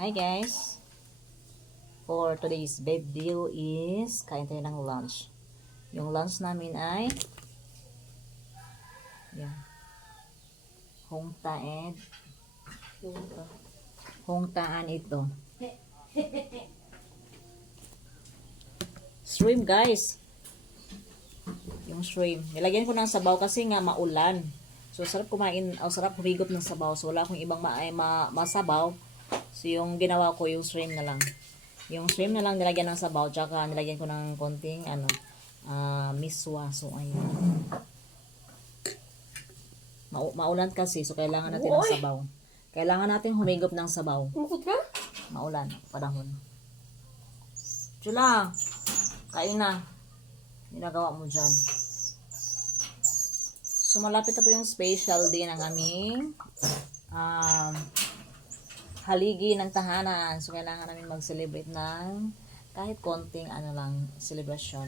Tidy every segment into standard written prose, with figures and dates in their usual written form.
Hi guys! For today's video is kain tayo ng lunch. Yung lunch namin ay yan. Hongtaan ito. Shrimp guys. Yung shrimp. Nilagyan ko ng sabaw kasi nga maulan. So sarap kumain, sarap humigop ng sabaw. So wala akong ibang masabaw. So yung ginawa ko yung shrimp na lang. Yung shrimp na lang nilagyan ng sabaw, tsaka nilagyan ko ng konting miswa. So ayun. Maulan kasi, so kailangan natin ng sabaw. Kailangan natin humigop ng sabaw. Maulan, panahon. Chula, kain na. Ginagawa mo dyan. So malapit na po yung special day ng aming haligi ng tahanan. So kailangan namin mag-celebrate ng kahit konting celebration.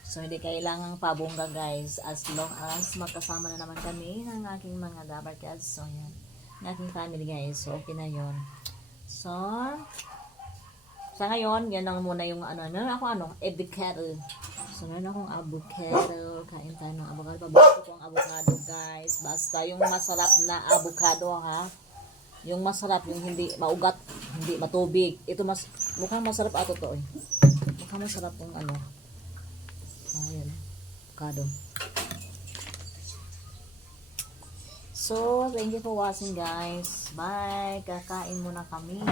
So hindi kailangang pabongga guys, as long as magkasama na naman kami ng aking mga dabarkads. So yan, ng aking family guys. So okay na yon. So sa ngayon, yan lang muna yung meron ako avocado. So meron akong avocado. Kain tayo ng avocado. Paborito ko ang avocado guys. Basta yung masarap na avocado ha. Yung masarap, yung hindi maugat, hindi matubig. Ito mukhang masarap ato to eh. Mukhang masarap yung ayan, avocado. So, thank you for watching guys. Bye! Kakain muna kami.